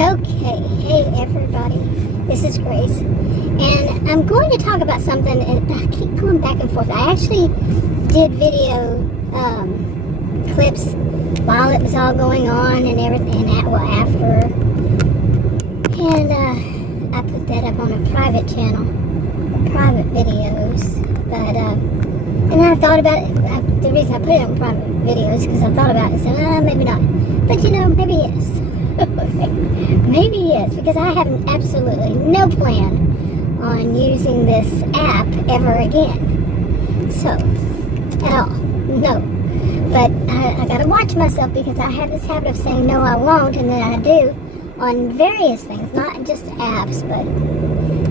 Okay, hey everybody, this is Grace, and I'm going to talk about something, and I keep going back and forth. I actually did video clips while it was all going on and everything, after, and I put that up on a private channel, private videos, but, and I thought about it. The reason I put it on private videos, because I thought about it, and said, maybe not, but maybe yes. Maybe yes, because I have absolutely no plan on using this app ever again. So, at all. No. But I gotta watch myself, because I have this habit of saying no, I won't, and then I do on various things, not just apps, but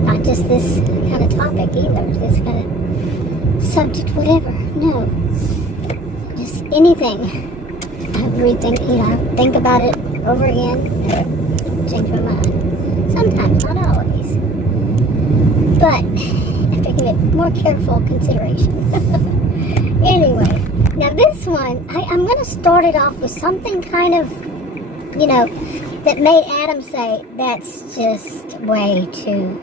not just this kind of topic either, this kind of subject, whatever. No. Just anything. I rethink, think about it over again, change my mind. Sometimes, not always. But I have to give it more careful consideration. Anyway, now this one, I'm going to start it off with something kind of, that made Adam say, that's just way too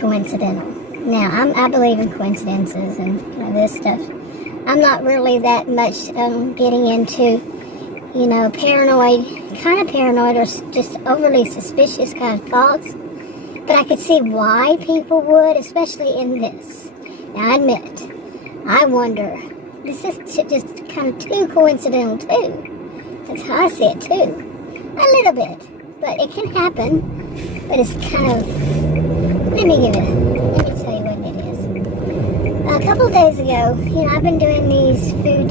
coincidental. Now, I believe in coincidences and this stuff. I'm not really that much getting into paranoid or just overly suspicious kind of thoughts. But I could see why people would, especially in this. Now, I admit, I wonder, this is just kind of too coincidental too. That's how I see it too. A little bit, but it can happen. But it's kind of, let me tell you what it is. A couple of days ago, I've been doing these food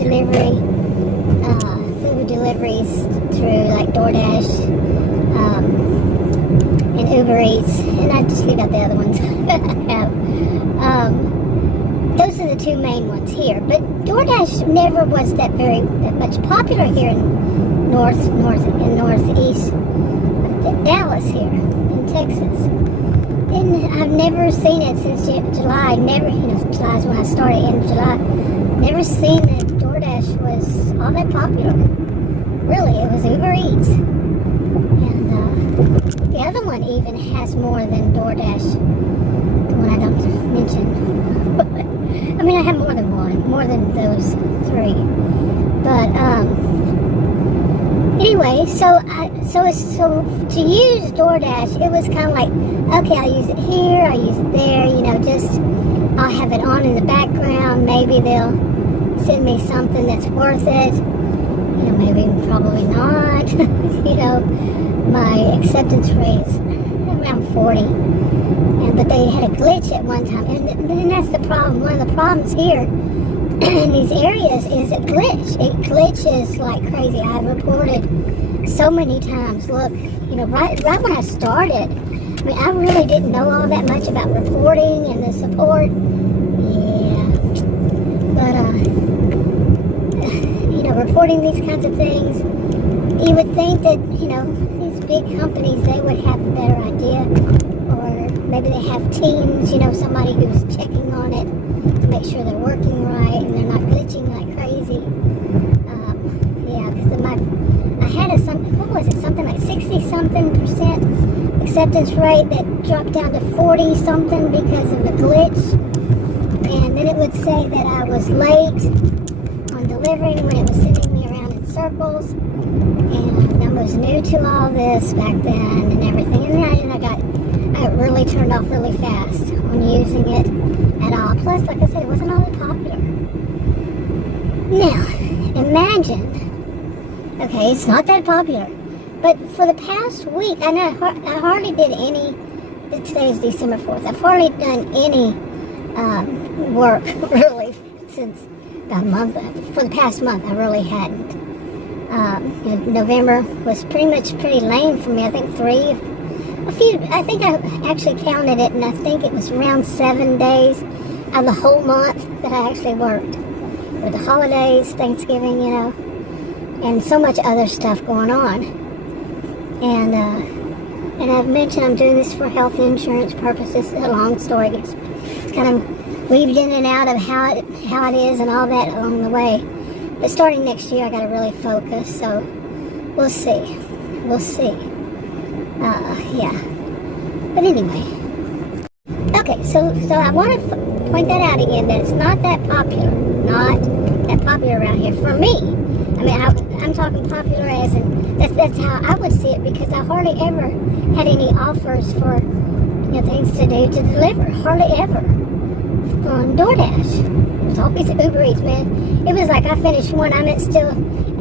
deliveries through like Doordash and Uber Eats, and I just leave out the other ones. Those are the two main ones here, but DoorDash never was that much popular here in northeast Dallas here in Texas, and I've never seen it since July. July's when I started, in July. Never seen that DoorDash was all that popular. Really, it was Uber Eats. And the other one even has more than DoorDash. The one I don't mention. I have more than one. More than those three. But, anyway, so to use DoorDash, it was kind of like, okay, I use it here, I use it there, just, I'll have it on in the background, maybe they'll send me something that's worth it, maybe probably not. My acceptance rate is around 40, but they had a glitch at one time, and that's the problem. One of the problems here in these areas is it glitches like crazy. I've reported so many times. Look, right when I started, I really didn't know all that much about reporting and the support. But reporting these kinds of things, you would think that these big companies, they would have a better idea, or maybe they have teams, somebody who's checking on it to make sure they're working right and they're not glitching like crazy. Because I had something like 60-something% acceptance rate that dropped down to 40-something because of a glitch, and then it would say that I was late on delivering when it was sending me around in circles, and I was new to all this back then and everything, and I really turned off really fast on using it at all. Plus, like I said, it wasn't all that popular. Now, imagine, okay, it's not that popular, but for the past week, I hardly did any, today is December 4th, I've hardly done any work, really, since about a month. For the past month, I really hadn't. November was pretty lame for me. I think I think I actually counted it, and I think it was around 7 days out of the whole month that I actually worked. With the holidays, Thanksgiving, and so much other stuff going on. And I've mentioned I'm doing this for health insurance purposes. It's a long story. It's kind of weaved in and out of how it is and all that along the way. But starting next year, I got to really focus. So we'll see. Yeah. But anyway. Okay, so I want to point that out again, that it's not that popular. Not that popular around here. For me. I mean, I'm talking popular as in, that's how I would see it, because I hardly ever had any offers for, things to do to deliver. Hardly ever. On Doordash. It was always Uber Eats, man. It was like I finished one, I'm still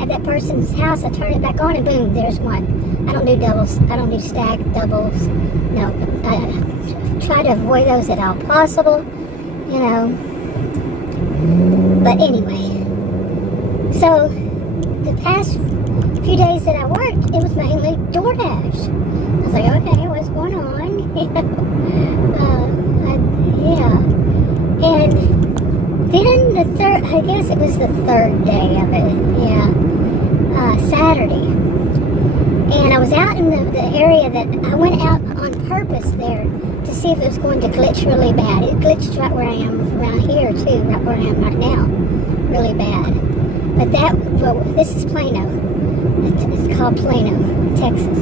at that person's house, I turn it back on and boom, there's one. I don't do doubles. I don't do stack doubles. No, I try to avoid those at all possible, But anyway, so the past few days that I worked, it was mainly Doordash. I was like, okay, what's going on? Yeah. And then the third, I guess it was the third day of it, Saturday. And I was out in the area that I went out on purpose there to see if it was going to glitch really bad. It glitched right where I am around here too, right where I am right now, really bad. But this is Plano. It's called Plano, Texas.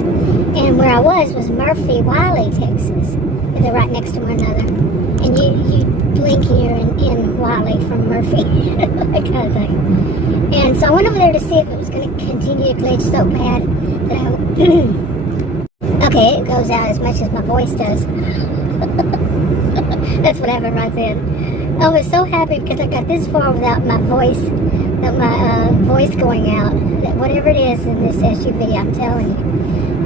And where I was Murphy, Wiley, Texas. They're right next to one another. And you blink and you're in Wiley from Murphy, that kind of thing. And so I went over there to see if it was going to continue to glitch so bad that okay, it goes out as much as my voice does. That's what happened right then. I was so happy because I got this far without my voice going out. Whatever it is in this SUV, I'm telling you,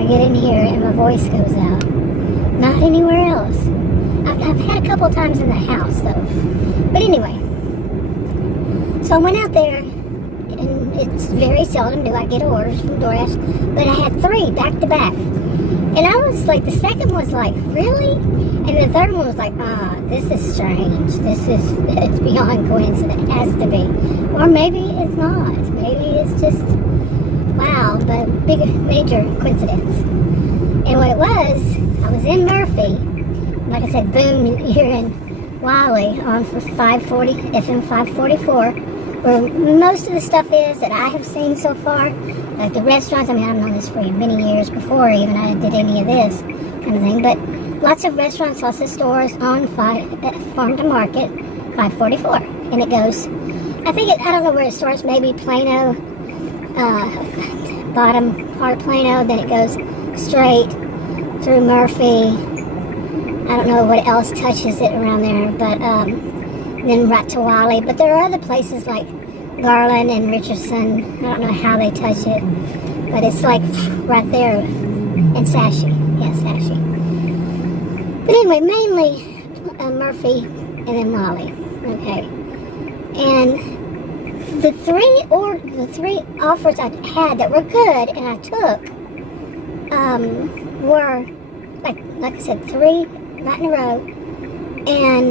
I get in here and my voice goes out. Not anywhere else. I've had a couple times in the house though. But anyway, so I went out there, and it's very seldom do I get orders from Doordash, but I had 3 back to back. And I was like, the second was like, really? And the third one was like, this is strange. It's beyond coincidence. It has to be. Or maybe it's not. Maybe it's just, wow, but major coincidence. And what it was, I was in Murphy. Like I said, boom, here in Wiley on for 540, FM 544, where most of the stuff is that I have seen so far. Like the restaurants, I mean, I've known this for many years before even I did any of this kind of thing, but lots of restaurants, lots of stores on Farm to Market, 544. And it goes, I don't know where it starts, maybe Plano, bottom part of Plano, then it goes straight through Murphy. I don't know what else touches it around there, but then right to Wiley. But there are other places like Garland and Richardson. I don't know how they touch it, but it's like right there in Sashi. Yeah, Sashi. But anyway, mainly Murphy and then Wiley. Okay. And the three offers I had that were good and I took were like I said, 3 right in a row, and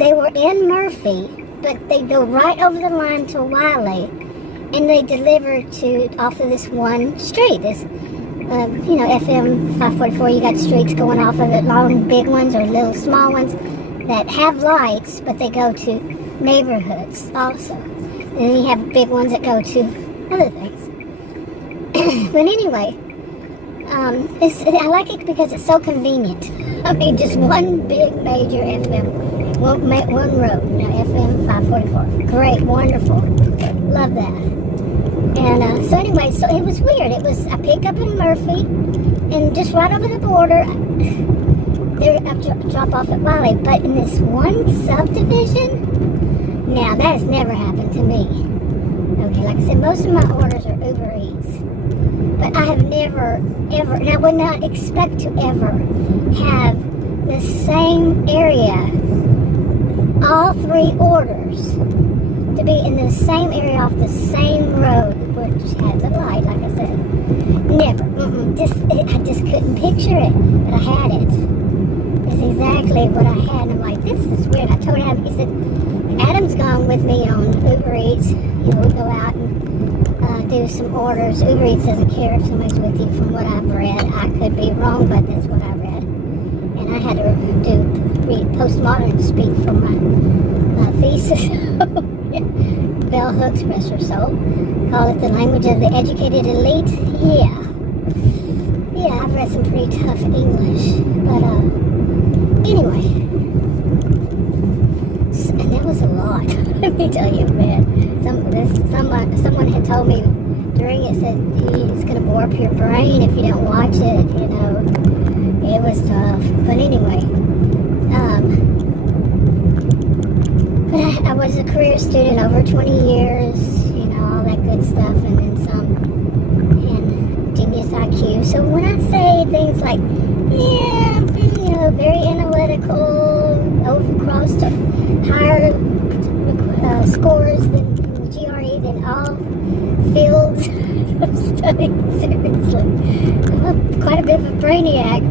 they were in Murphy, but they go right over the line to Wiley, and they deliver off of this one street, this FM 544. You got streets going off of it, long big ones or little small ones that have lights, but they go to neighborhoods also, and then you have big ones that go to other things. But anyway, I like it because it's so convenient. I mean, just one big major FM, one road, FM 544. Great, wonderful, love that. And so anyway, so it was weird. I picked up in Murphy, and just right over the border, I drop off at Wiley. But in this one subdivision, now that has never happened to me. Okay, like I said, most of my orders are Uber Eats. But I have never, ever, and I would not expect to ever have the same area, all 3 orders, to be in the same area off the same road, which has a light, like I said. Never. I just couldn't picture it, but I had it. It's exactly what I had, and I'm like, this is weird. I told Adam, he said, Adam's gone with me on Uber Eats. We go out and do some orders. Uber Eats doesn't care if somebody's with you, from what I've read. I could be wrong, but that's what I read. And I had to read postmodern speak from my thesis. Bell hooks, rest her soul. Call it the language of the educated elite. Yeah. yeah, I've read some pretty tough English. But anyway, and that was a lot. Let me tell you, man. Someone had told me during it, said it's gonna bore up your brain if you don't watch it. You know, it was tough. But anyway, but I was a career student over 20 years. You know, all that good stuff, and then some. And genius IQ. So when I say things like, yeah, you know, very analytical, overcrossed higher scores than GRE than all fields of study, seriously. I'm quite a bit of a brainiac.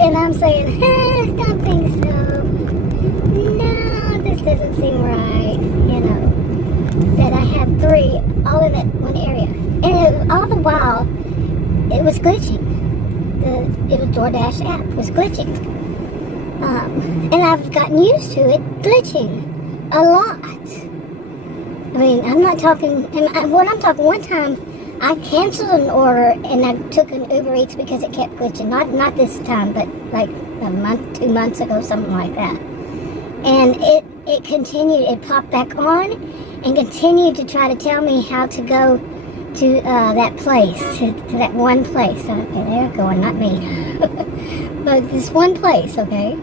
And I'm saying, don't think so. No, this doesn't seem right. You know, that I had 3 all in that one area. And all the while, it was glitching. It was Doordash app was glitching. And I've gotten used to it glitching a lot. I mean, I'm not talking, when I'm talking one time, I canceled an order and I took an Uber Eats because it kept glitching. Not this time, but like a month, 2 months ago, something like that. And it continued, it popped back on and continued to try to tell me how to go to that place, to that one place. Okay, they're going, not me. But this one place, okay?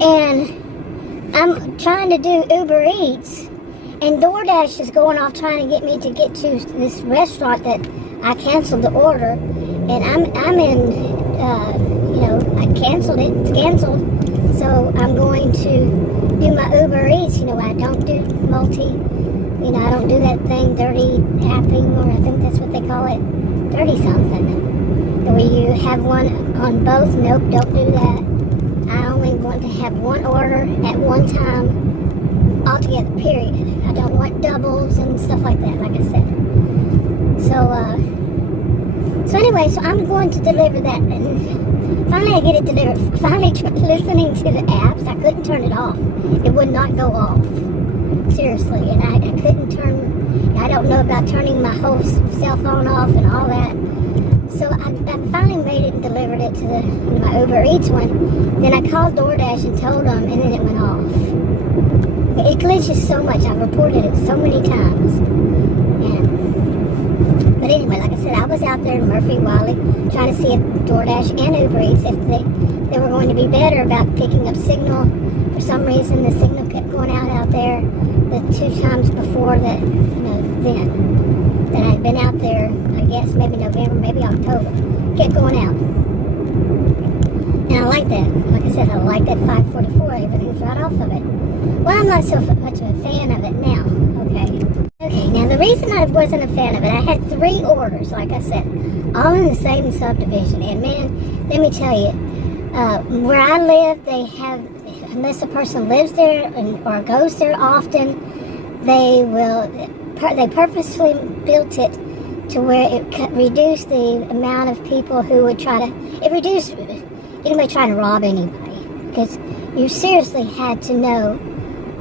And I'm trying to do Uber Eats, and DoorDash is going off trying to get me to get to this restaurant that I canceled the order. And I'm in, you know, I canceled it, it's canceled. So I'm going to do my Uber Eats. You know, I don't do you know, I don't do that thing, dirty apping, or I think that's what they call it, dirty something. Where you have one on both. Nope, don't do that. I only want to have one order at one time, altogether, period. I don't want doubles and stuff like that, like I said. So anyway, so I'm going to deliver that. And finally I get it delivered. Finally listening to the apps, I couldn't turn it off. It would not go off. Seriously, and I couldn't I don't know about turning my whole cell phone off and all that. So I finally made it and delivered it to my Uber Eats one. Then I called DoorDash and told them, and then it went off. It glitches so much. I've reported it so many times. But anyway, like I said, I was out there in Murphy Wiley trying to see if DoorDash and Uber Eats, if they were going to be better about picking up signal. For some reason, the signal kept going out there the 2 times before that, you know, then. That I'd been out there, I guess, maybe November, maybe October. Kept going out. And I like that. Like I said, I like that 544. Everything's right off of it. Well, I'm not so much of a fan of it now, okay? Okay, now the reason I wasn't a fan of it, I had 3 orders, like I said, all in the same subdivision. And man, let me tell you, where I live, they have, unless a person lives there or goes there often, they purposely built it to where it reduced the amount of people who would it reduced anybody trying to rob anybody, because you seriously had to know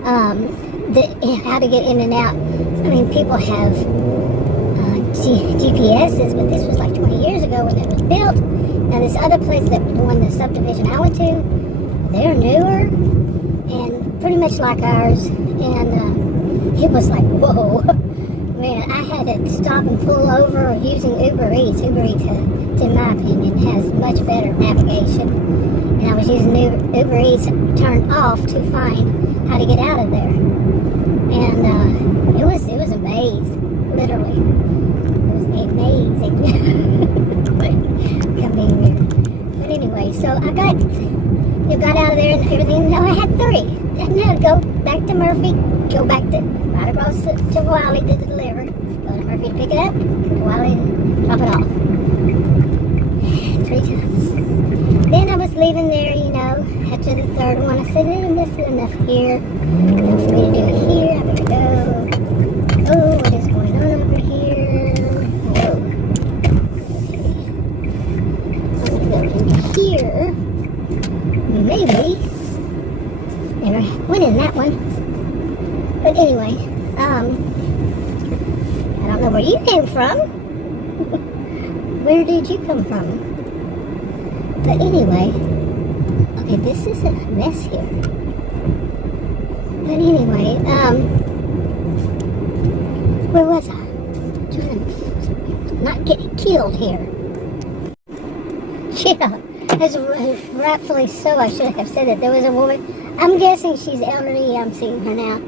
how to get in and out. I mean, people have GPSs, but this was like 20 years ago when it was built. Now this other place, the subdivision I went to, they're newer and pretty much like ours, and it was like, whoa, man, I had to stop and pull over using Uber Eats. Uber Eats, in my opinion, has much better navigation, and I was using Uber Eats turned off to find how to get out of there, and it was a maze, literally. It was amazing. Being weird. But anyway, so I got out of there and everything. No, I had 3. And then I'd go back to Murphy, go back to right across to Wiley to deliver. Go to Murphy to pick it up, go to Wiley and drop it off. 3 times. Then I was leaving there, you know, after the 3rd one. I said, this is enough here. Enough for me to do here. I'm gonna go. Oh, what is going on over here? Whoa. Here, maybe, never went in that one, but anyway, I don't know where you came from, where did you come from? But anyway, okay, this is a mess here. But anyway, where was I? Trying to not get killed here. Yeah, as rightfully so, I should have said that there was a woman. I'm guessing she's elderly. I'm seeing her now.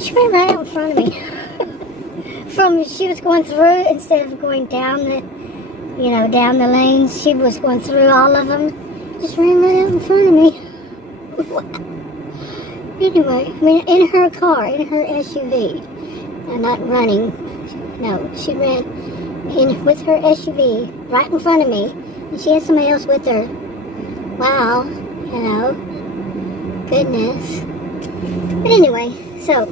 She ran right out in front of me. She was going through instead of going down the, down the lanes. She was going through all of them. Just ran right out in front of me. Anyway, I mean, in her car, in her SUV, not running. No, she ran in with her SUV right in front of me, and she had somebody else with her. Wow, goodness. But anyway, so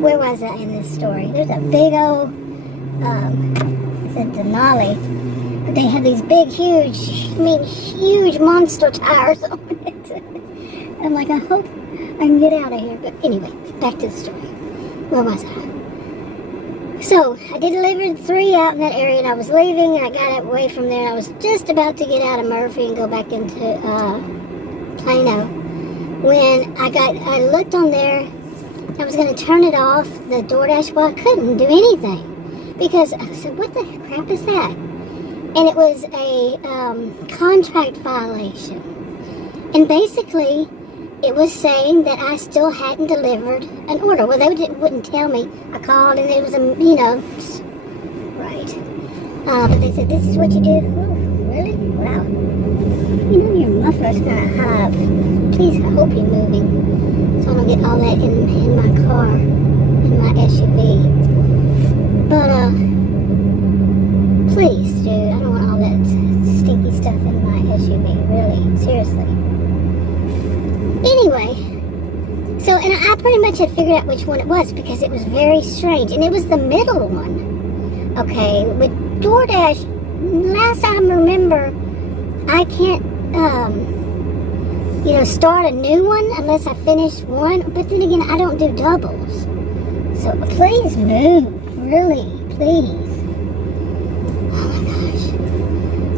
where was I in this story? There's a big old, it's a Denali. But they had these big, huge monster tires on it. I'm like, I hope I can get out of here. But anyway, back to the story. Where was I? So, I did deliver 3 out in that area, and I was leaving, and I got away from there, and I was just about to get out of Murphy and go back into Plano. When I looked on there, I was going to turn it off, the Doordash, well, I couldn't do anything. Because I said, what the crap is that? And it was a contract violation. And basically, it was saying that I still hadn't delivered an order. Well, they wouldn't tell me. I called and it was right. But they said, this is what you do. Oh, really? Wow. Your muffler's kind of high up. Please, I hope you're moving. So I don't get all that in my car, in my SUV. But, please, dude, I don't want all that stinky stuff in my SUV. Really, seriously. Anyway, so, and I pretty much had figured out which one it was because it was very strange. And it was the middle one. Okay, with DoorDash, last I remember, I can't, start a new one unless I finish one. But then again, I don't do doubles. So please move. Really, please. Oh my gosh.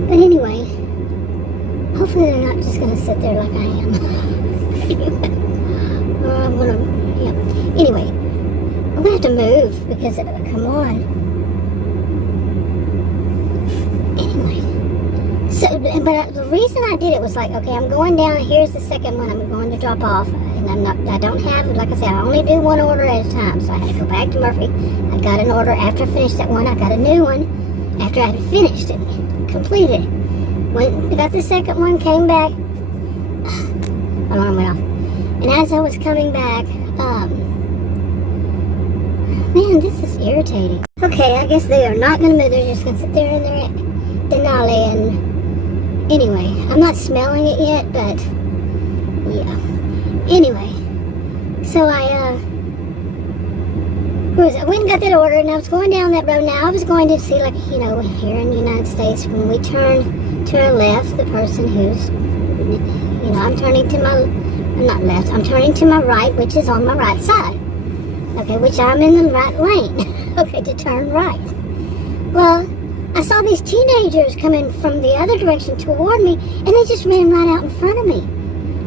But anyway, hopefully they're not just going to sit there like I am. Anyway, I'm gonna have to move because come on. Anyway, so but the reason I did it was like, okay, I'm going down. Here's the second one I'm going to drop off, and I don't have, like I said, I only do one order at a time. So I had to go back to Murphy. I got an order after I finished that one. I got a new one after I had finished it, completed it. When I got the second one, came back. Alarm went off. And as I was coming back, man, this is irritating. Okay, I guess they are not going to move. They're just going to sit there in their Denali. And anyway, I'm not smelling it yet, but yeah. Anyway, so I went and got that order, and I was going down that road. Now I was going to see, like, here in the United States, when we turn to our left, the person who's, I'm turning to my, not left, I'm turning to my right, which is on my right side. Okay, which I'm in the right lane. Okay, to turn right. Well, I saw these teenagers coming from the other direction toward me, and they just ran right out in front of me.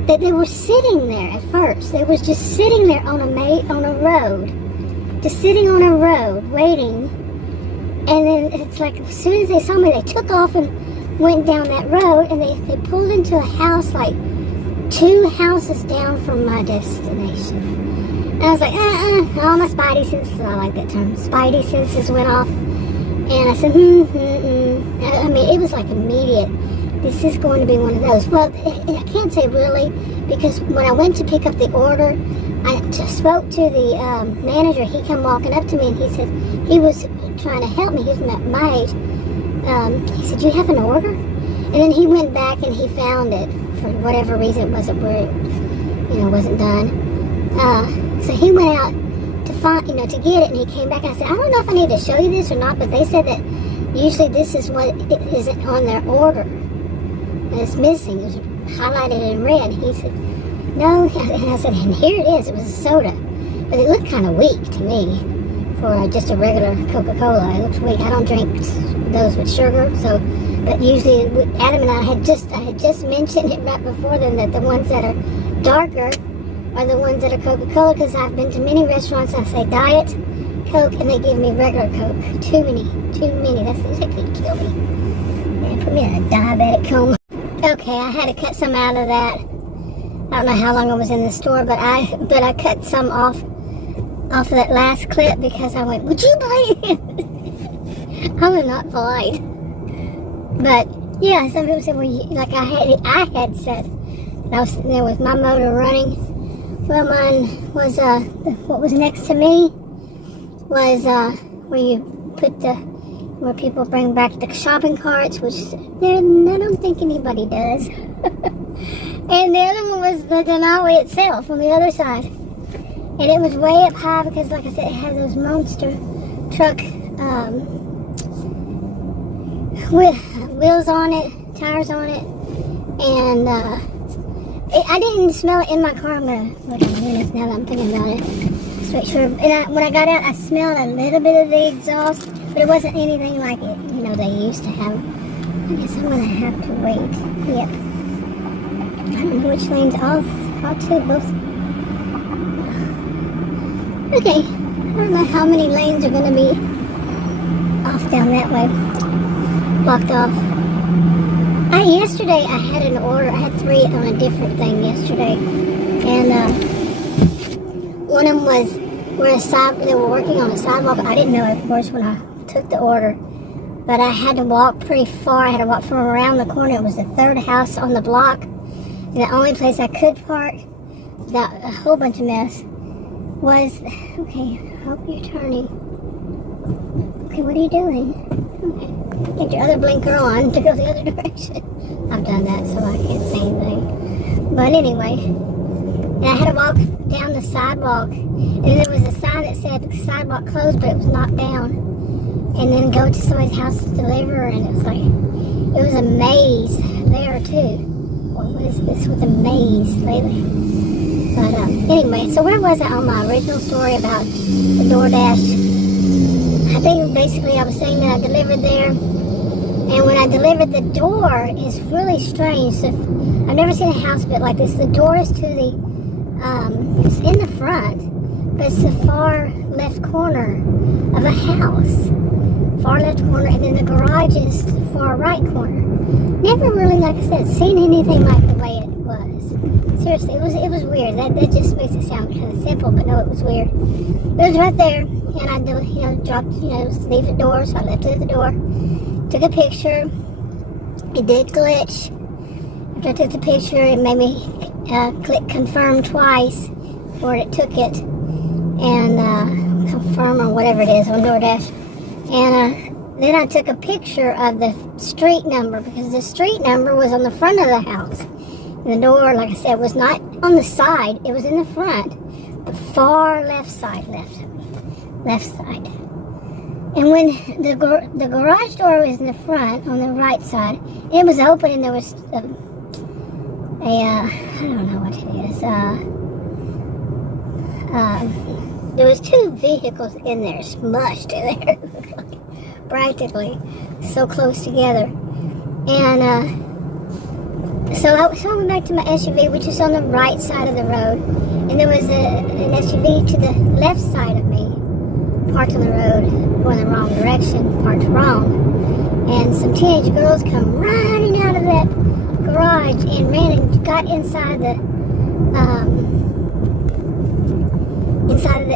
That they were sitting there at first. They was just sitting there on a road. Just sitting on a road, waiting. And then it's like, as soon as they saw me, they took off and went down that road, and they pulled into a house like 2 houses down from my destination. And I was like, all my spidey senses, I like that term, spidey senses went off. And I said, I mean, it was like immediate. This is going to be one of those. Well, I can't say really, because when I went to pick up the order, I just spoke to the manager. He came walking up to me, and he said he was trying to help me. He was my age. He said, "Do you have an order?" And then he went back and he found it. For whatever reason, it wasn't where it, wasn't done. So he went out to find, to get it, and he came back. I said, I don't know if I need to show you this or not, but they said that usually this is what isn't on their order. And it's missing. It was highlighted in red. He said, no. And I said, and here it is. It was a soda. But it looked kind of weak to me for just a regular Coca-Cola. It looks weak. I don't drink those with sugar, so. But usually, Adam and I had just mentioned it right before then, that the ones that are darker are the ones that are Coca-Cola, because I've been to many restaurants. I say Diet Coke, and they give me regular Coke. Too many. That could kill me. Yeah, put me in a diabetic coma. Okay, I had to cut some out of that. I don't know how long I was in the store, but I cut some off of that last clip because I went, would you please? I'm not polite. But yeah, some people said, well, like I had said, I was sitting there with my motor running. Well, mine was what was next to me was where people bring back the shopping carts, which I don't think anybody does. And the other one was the Denali itself on the other side. And it was way up high because, like I said, it had those monster truck wheels on it, tires on it. And I didn't smell it in my car. I'm going to look at it now that I'm thinking about it. Just make sure. And when I got out, I smelled a little bit of the exhaust, but it wasn't anything like it, they used to have. I guess I'm going to have to wait. Yep. I don't know which lanes. I'll take both. Okay. I don't know how many lanes are going to be off down that way. Blocked off. Yesterday I had an order. I had 3 on a different thing yesterday. And one of them was they were working on a sidewalk. I didn't know, of course, when I took the order. But I had to walk pretty far. I had to walk from around the corner. It was the 3rd house on the block. And the only place I could park without a whole bunch of mess was, okay, I hope you're turning. Okay, what are you doing? Okay, get your other blinker on to go the other direction. I've done that, so I can't say anything. But anyway, and I had to walk down the sidewalk, and there was a sign that said sidewalk closed, but it was knocked down. And then go to somebody's house to deliver, and it was like, it was a maze there too. What is this with a maze lately? But anyway, so where was I on my original story about the Doordash? I think basically I was saying that I delivered there, and when I delivered, the door is really strange. So I've never seen a house built like this. The door is to the, it's in the front, but it's the far left corner of a house. Far left corner, and then the garage is the far right corner. Never really, like I said, seen anything like the way it was. Seriously, it was weird. That just makes it sound kind of simple, but no, it was weird. It was right there, and I dropped, leave the door, so I left it at the door. Took a picture. It did glitch. After I took the picture, it made me click confirm twice before it took it, and confirm or whatever it is on Doordash. And then I took a picture of the street number, because the street number was on the front of the house. And the door, like I said, was not on the side. It was in the front. The far left side. Left side. And when the garage door was in the front, on the right side, it was open, and there was I don't know what it is. There was 2 vehicles in there, smushed in there, practically so close together. And so I went back to my SUV, which is on the right side of the road, and there was an SUV to the left side of me, parked on the road, going the wrong direction, parked wrong. And some teenage girls come running out of that garage and ran and got inside the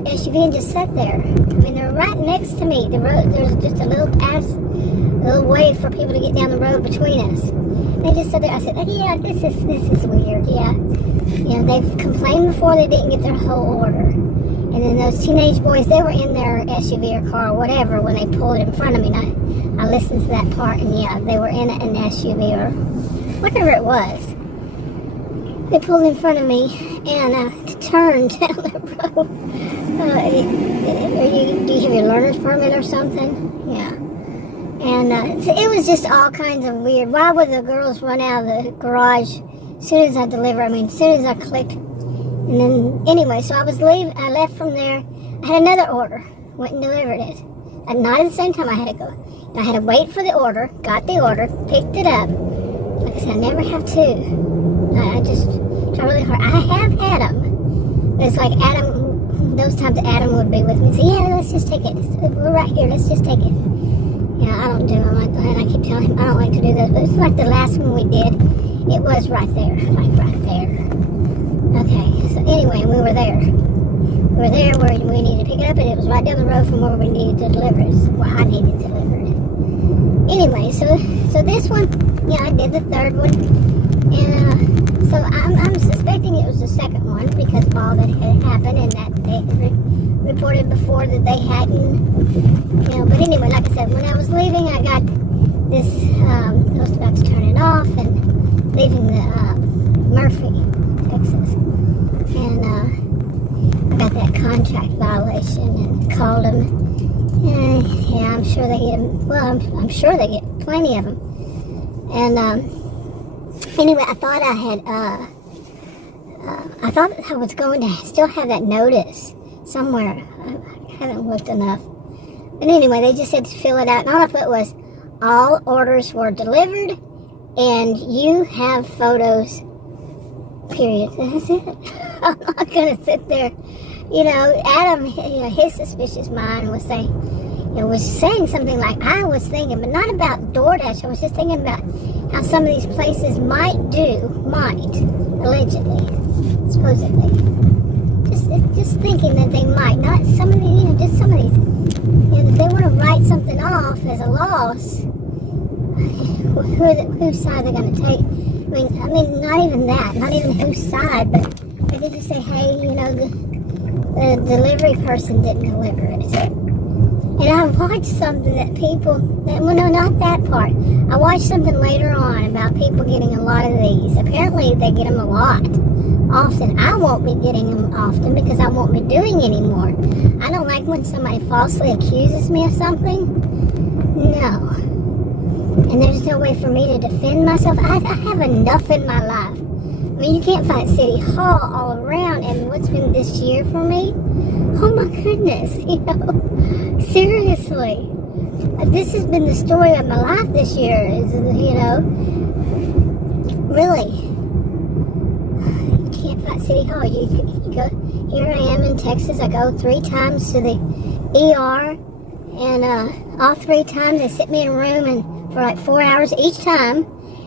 SUV and just sat there. I mean, they're right next to me. The road, there's just a little pass, a little way for people to get down the road between us. They just sat there. I said, yeah, this is weird. Yeah, they've complained before they didn't get their whole order. And then those teenage boys, they were in their SUV or car or whatever when they pulled in front of me. And I listened to that part, and yeah, they were in an SUV or whatever it was. They pulled in front of me and turned down the road. Do you have your learner's permit or something? Yeah. And so it was just all kinds of weird. Why would the girls run out of the garage as soon as I deliver? I mean, as soon as I clicked. And then, anyway, so I left from there. I had another order. went and delivered it. And not at the same time I had to go. I had to wait for the order, got the order, picked it up. Like I said, I never have to. I just try really hard. I have had them. But it's like Adam, those times Adam would be with me and say, yeah, let's just take it. We're right here, let's just take it. You know, I don't do them like that. And I keep telling him I don't like to do those. But it's like the last one we did. It was right there. Like right there. Okay, so anyway, we were there. We were there where we needed to pick it up, and it was right down the road from where we needed to deliver it. Well, I needed to deliver it. Anyway, so this one, yeah, I did the third one, and so I'm suspecting it was the second one because of all that had happened, and that they had reported before that they hadn't, you know. But anyway, like I said, when I was leaving, I got this. I was about to turn it off and leaving the Murphy, Texas, and I got that contract violation and called them. Yeah, I'm sure they get them. Well, I'm sure they get plenty of them. And anyway, I thought I had. I thought I was going to still have that notice somewhere. I haven't looked enough. But anyway, they just said to fill it out, and all I put was all orders were delivered, and you have photos. Period. That's it. I'm not gonna sit there. You know, Adam, you know, his suspicious mind was saying, you know, was saying something like I was thinking, but not about Doordash. I was just thinking about how some of these places might, allegedly, supposedly. Just thinking that they might, not some of these, you know, just some of these. You know, if they want to write something off as a loss, whose side they're going to take? I mean, not even that, not even whose side, but they could just say, hey, you know, the delivery person didn't deliver it. And I watched something well, no, not that part. I watched something later on about people getting a lot of these. Apparently, they get them a lot, often. I won't be getting them often because I won't be doing anymore. I don't like when somebody falsely accuses me of something. No. And there's no way for me to defend myself. I have enough in my life. I mean, you can't find City Hall all around, and what's been this year for me? Oh my goodness, you know, seriously. This has been the story of my life this year, is, you know, really. You can't find City Hall. You go, here I am in Texas, I go 3 times to the ER, and all 3 times they sit me in a room and for like 4 hours each time,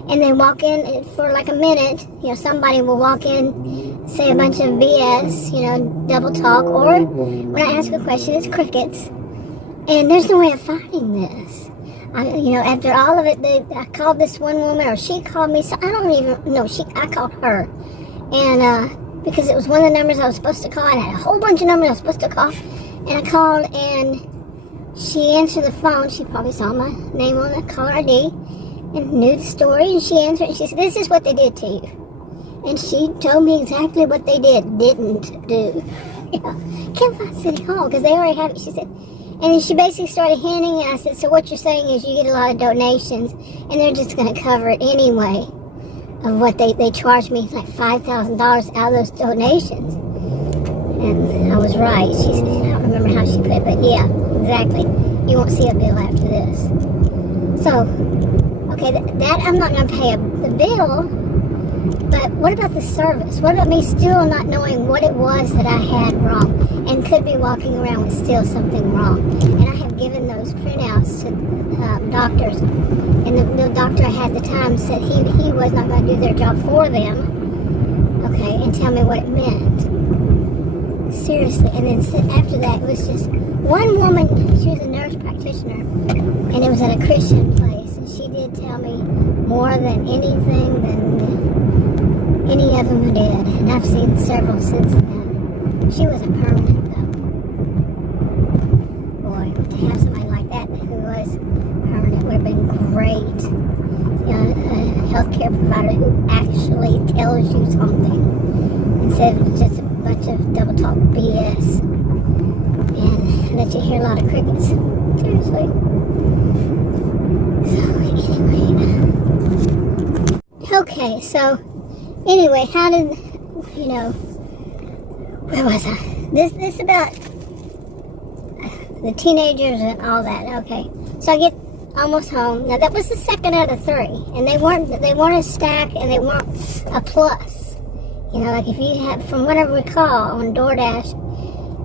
and they walk in for like a minute. You know, somebody will walk in, say a bunch of BS, you know, double talk, or when I ask a question, it's crickets. And there's no way of finding this. You know, after all of it, I called this one woman, or she called me. So I don't even know. I called her, and because it was one of the numbers I was supposed to call. I had a whole bunch of numbers I was supposed to call, and I called, and she answered the phone. She probably saw my name on the caller ID and knew the story, and she answered, and she said, this is what they did to you. And she told me exactly what they didn't do. You know, can't find City Hall because they already have it, she said. And then she basically started hinting, and I said, so what you're saying is you get a lot of donations, and they're just going to cover it anyway of what they charged me, like $5,000 out of those donations. And I was right. She said, I don't remember how she put it, but yeah, exactly. You won't see a bill after this. So, okay, that I'm not going to pay the bill, but what about the service? What about me still not knowing what it was that I had wrong and could be walking around with still something wrong? And I have given those printouts to doctors, and the doctor I had at the time said he was not going to do their job for them, okay, and tell me what it meant. Seriously. And then after that, it was just one woman. She was a nurse practitioner, and it was at a Christian place, and she did tell me more than anything than any of them who did, and I've seen several since then. She wasn't permanent, though. Boy, to have somebody like that who was permanent would have been great. You know, a healthcare provider who actually tells you something instead of just a bunch of double talk BS, and let you hear a lot of crickets. Seriously. So anyway, okay, so anyway, how did, you know, where was I? This about the teenagers and all that. Okay, so I get almost home. Now that was the second out of 3, and they weren't a stack, and they weren't a plus. You know, like if you have, from what I recall on Doordash,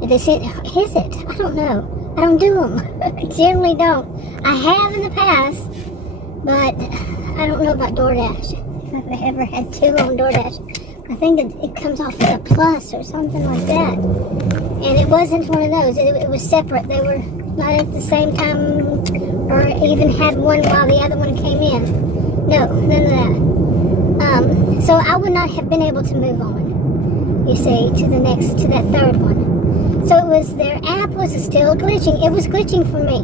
if they said, is it? I don't know. I don't do them. I generally don't. I have in the past, but I don't know about Doordash. If I've ever had 2 on Doordash. I think it comes off as a plus or something like that. And it wasn't one of those. It was separate. They were not at the same time, or even had one while the other one came in. No, none of that. So I would not have been able to move on, you see, to that third one. So it was, their app was still glitching. It was glitching for me.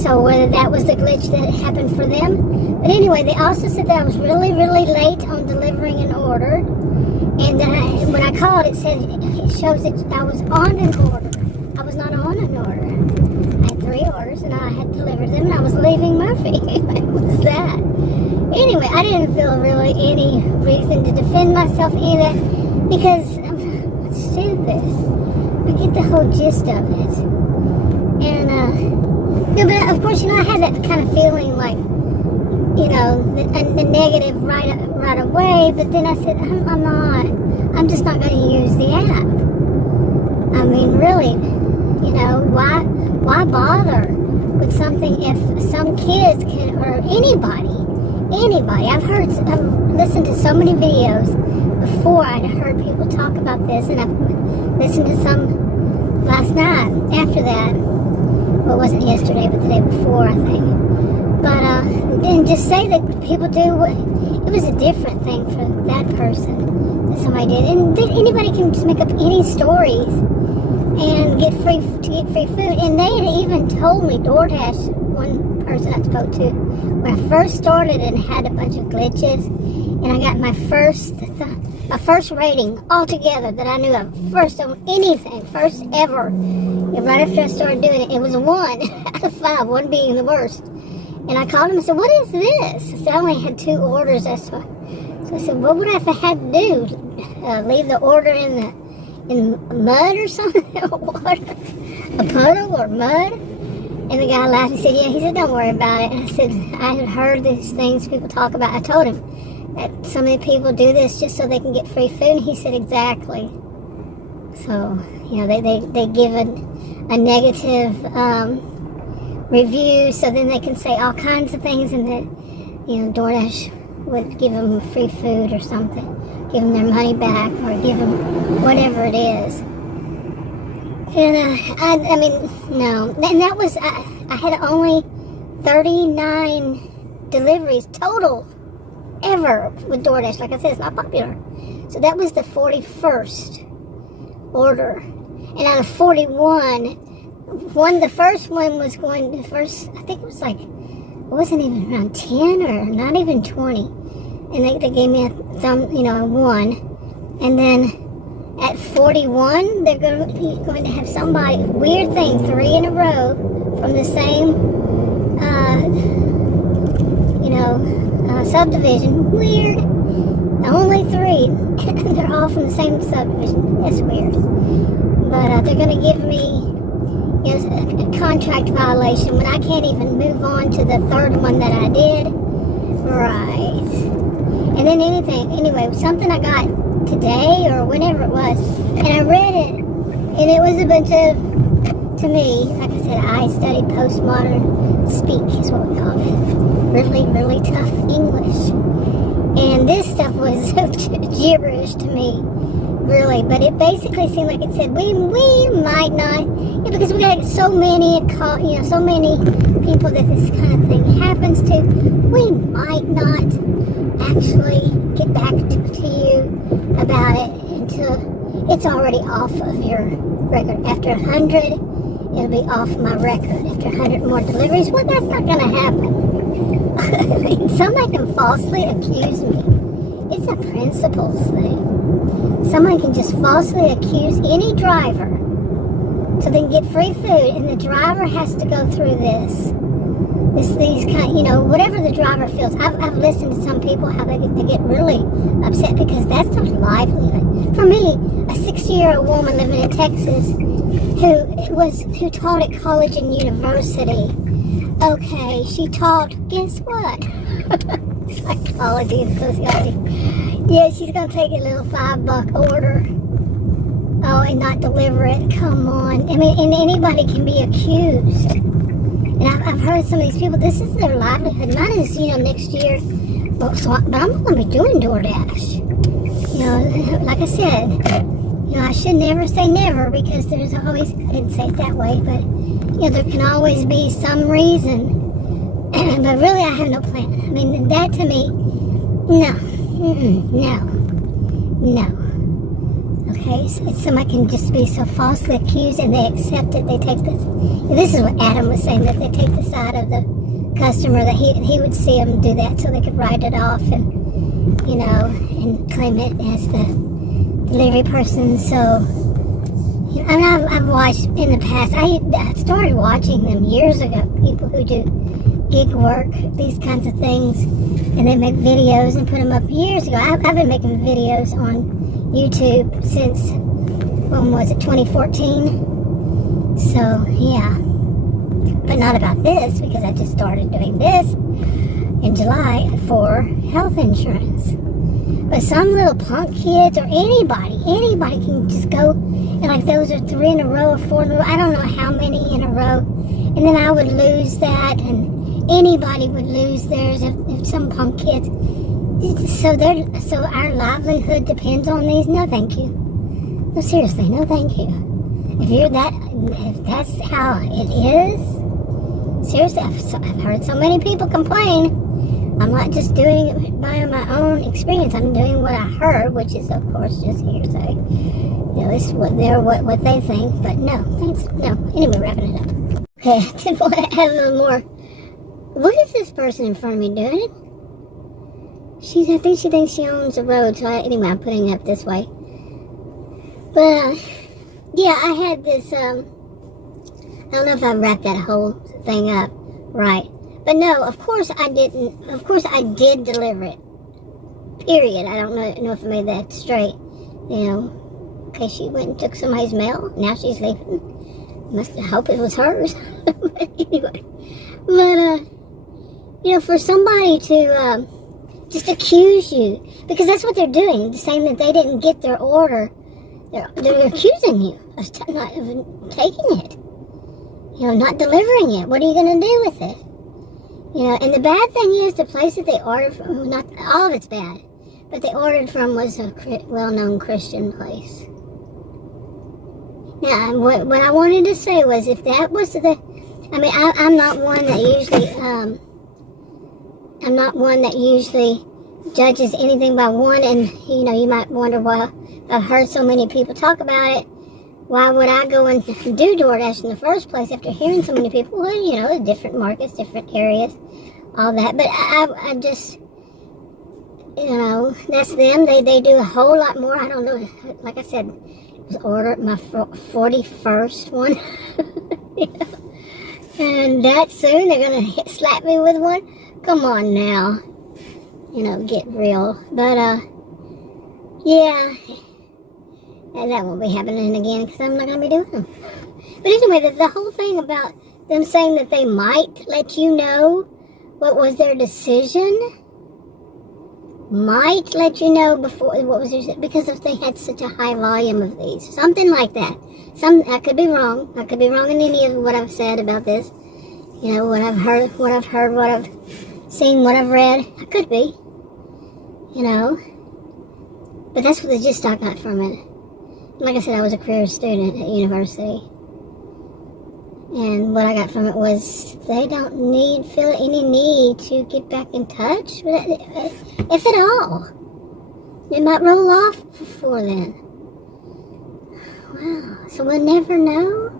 So whether that was the glitch that happened for them. But anyway, they also said that I was really, really late on delivering an order. And when I called, it said, it shows that I was on an order. I was not on an order. I had 3 orders, and I had delivered them, and I was leaving Murphy. What was that? Anyway, I didn't feel really any reason to defend myself either, because I'm stupid. I get the whole gist of it. And, but of course, I had that kind of feeling like, the negative right away, but then I said, I'm just not going to use the app. I mean, really, why bother with something if some kids can, or anybody, I've listened to so many videos before. I'd heard people talk about this, and I've listened to some last night after that. Well, it wasn't yesterday, but the day before, I think. But, and just say that people do, it was a different thing for that person that somebody did. And anybody can just make up any stories and get free food. And they had even told me, Doordash, one person I spoke to, when I first started and had a bunch of glitches, and I got my first rating altogether that I knew of, first on anything, first ever. And right after I started doing it, it was a 1 out of 5, 1 being the worst. And I called him and said, what is this? I said, I only had 2 orders. So I said, what would I have had to do? Leave the order in mud or something? Water? A puddle or mud? And the guy laughed and said, yeah. He said, don't worry about it. And I said, I had heard these things people talk about. I told him that so many people do this just so they can get free food. And he said, exactly. So, they give a negative review, so then they can say all kinds of things, and that, Doordash would give them free food or something, give them their money back, or give them whatever it is. And I mean, no. And that was, I had only 39 deliveries total ever with Doordash. Like I said, it's not popular. So that was the 41st order. And out of 41, the first one was going to I think it was like, it wasn't even around 10 or not even 20. And they gave me a 1. And then at 41, they're going to have somebody, weird thing, 3 in a row from the same, subdivision. Weird. Only 3. They're all from the same subdivision. That's weird. But they're going to give me a contract violation when I can't even move on to the 3rd one that I did. Right. And then anyway, something I got today or whenever it was, and I read it, and it was a bunch of, to me, like I said, I studied postmodern speak, is what we call it. Really, really tough English. And this stuff was gibberish to me. Really, but it basically seemed like it said we might not, because we got so many people that this kind of thing happens to. We might not actually get back to you about it until it's already off of your record. After 100, it'll be off my record. After 100 more deliveries, well, that's not going to happen. I mean, somebody can falsely accuse me. It's a principles thing. Someone can just falsely accuse any driver so they can get free food, and the driver has to go through these kind, whatever the driver feels. I've listened to some people how they get really upset because that's not a livelihood. For me, a 60-year-old woman living in Texas who taught at college and university. Okay, she taught, guess what? Psychology and sociology. Yeah, she's gonna take a little $5 order. Oh, and not deliver it. Come on. I mean, and anybody can be accused. And I've heard some of these people, this is their livelihood. Mine is, next year. Well, but I'm going to be doing Doordash. Like I said, I should never say never, because there's always, I didn't say it that way, but, there can always be some reason. But really, I have no plan. I mean, that to me, no. No. Okay, so somebody can just be so falsely accused and they accept it. They take this is what Adam was saying, that they take the side of the customer, that he would see them do that so they could write it off and, and claim it as the delivery person. So, I've watched in the past, I started watching them years ago, people who do gig work, these kinds of things, and they make videos and put them up years ago. I've been making videos on YouTube since, when was it, 2014? So, yeah. But not about this, because I just started doing this in July for health insurance. But some little punk kids, or anybody can just go, and like those are 3 in a row or 4 in a row, I don't know how many in a row, and then I would lose that, and anybody would lose theirs if some punk kids. So our livelihood depends on these. No, thank you. No, seriously, no, thank you. If that's how it is, seriously, I've heard so many people complain. I'm not just doing it by my own experience. I'm doing what I heard, which is, of course, just hearsay. It's what they think. But no, thanks. No. Anyway, wrapping it up. Okay, I did want to add a little more. What is this person in front of me doing? I think she thinks she owns the road, so anyway, I'm putting it up this way. But, yeah, I had this, I don't know if I wrapped that whole thing up right. But no, of course I didn't, of course I did deliver it. Period. I don't know if I made that straight. Okay, she went and took somebody's mail, now she's leaving. I hope it was hers. But anyway. But, for somebody to, just accuse you, because that's what they're doing, saying that they didn't get their order. They're accusing you of not taking it, not delivering it. What are you going to do with it? And the bad thing is, the place that they ordered from, not all of it's bad, but they ordered from was a well-known Christian place. Now, what I wanted to say was, if that was I'm not one that usually judges anything by one, and you might wonder why I've heard so many people talk about it. Why would I go and do Doordash in the first place after hearing so many people? Well, different markets, different areas, all that. But I just, that's them. They do a whole lot more. I don't know. Like I said, it was ordered my 41st one. And that soon they're going to slap me with one. Come on now. Get real. But, yeah. And that won't be happening again, because I'm not going to be doing them. But anyway, the whole thing about them saying that they might let you know what was their decision. Might let you know before what was their, because if they had such a high volume of these. Something like that. I could be wrong. I could be wrong in any of what I've said about this. What I've heard, what I've seen, what I've read. I could be. But that's what the gist I got from it. Like I said, I was a career student at university. And what I got from it was they don't feel any need to get back in touch, if at all. It might roll off before then. Wow, so we'll never know?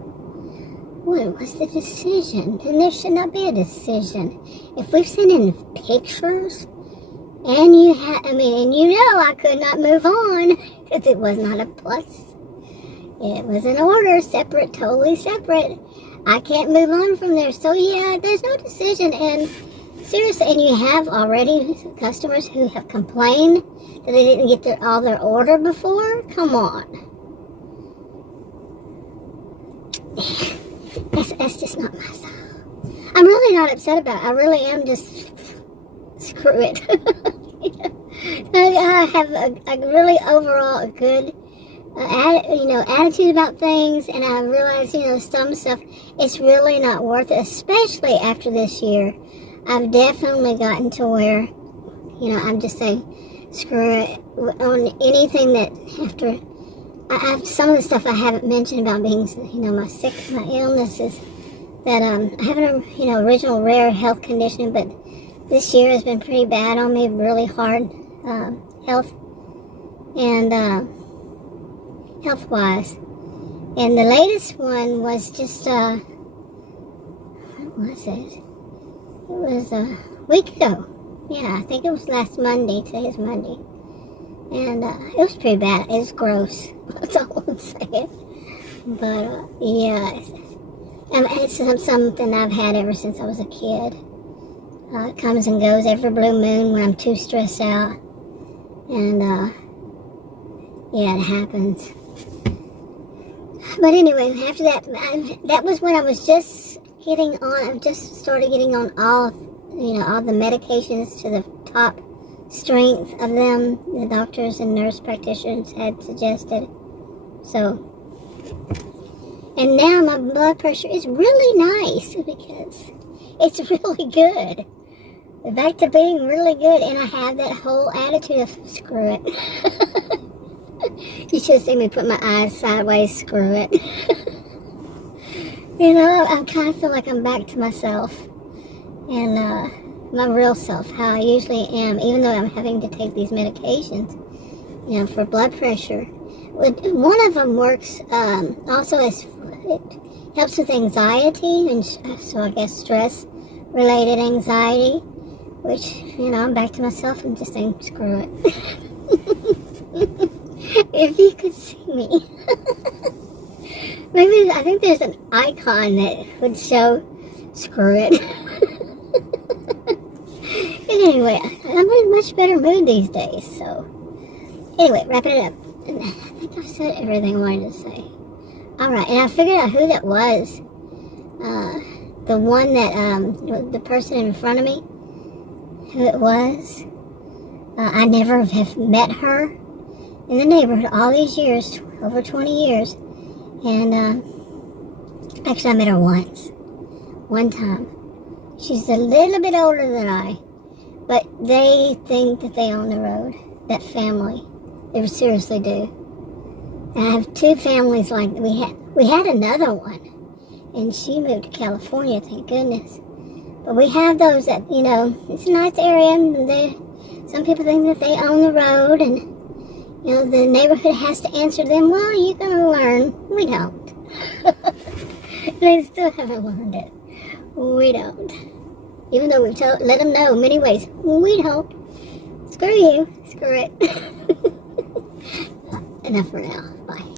What was the decision? And there should not be a decision. If we've sent in pictures, and I could not move on, because it was not a plus. It was an order, separate, totally separate. I can't move on from there. So yeah, there's no decision. And seriously, and you have already customers who have complained that they didn't get all their order before. Come on. That's just not my style. I'm really not upset about it. I really am just, screw it. I have a really overall a good attitude about things, and I realize, some stuff, it's really not worth it, especially after this year. I've definitely gotten to where, I'm just saying, screw it on anything that after, I have some of the stuff I haven't mentioned about being, my illnesses, that I have an, original rare health condition, but this year has been pretty bad on me, really hard health, and health-wise. And the latest one was just, what was it? It was a week ago. Yeah, I think it was last Monday. Today's Monday. And it was pretty bad. It was gross. That's all I'm saying. But, yeah. It's something I've had ever since I was a kid. It comes and goes every blue moon when I'm too stressed out. And, yeah, it happens. But anyway, after that, that was when I was just just started getting on all the medications to the top strength of them. The doctors and nurse practitioners had suggested. So, and now my blood pressure is really nice because it's really good. Back to being really good, and I have that whole attitude of screw it. You should have seen me put my eyes sideways, screw it. I kind of feel like I'm back to myself. And my real self, how I usually am, even though I'm having to take these medications, for blood pressure. One of them works also as, it helps with anxiety, and so I guess stress-related anxiety, which, I'm back to myself and just saying, screw it. If you could see me. Maybe, I think there's an icon that would show, screw it. And anyway, I'm in a much better mood these days, so. Anyway, wrapping it up. And I think I've said everything I wanted to say. Alright, and I figured out who that was. The one that, the person in front of me, who it was. I never have met her in the neighborhood all these years, over 20 years. And, actually I met her once. One time. She's a little bit older than I. But they think that they own the road. That family. They seriously do. And I have two families like we had another one. And she moved to California, thank goodness. But we have those that, it's a nice area, and some people think that they own the road, and, the neighborhood has to answer them, well, you're going to learn. We don't. They still haven't learned it. We don't. Even though we've let them know many ways, we don't. Screw you. Screw it. Enough for now. Bye.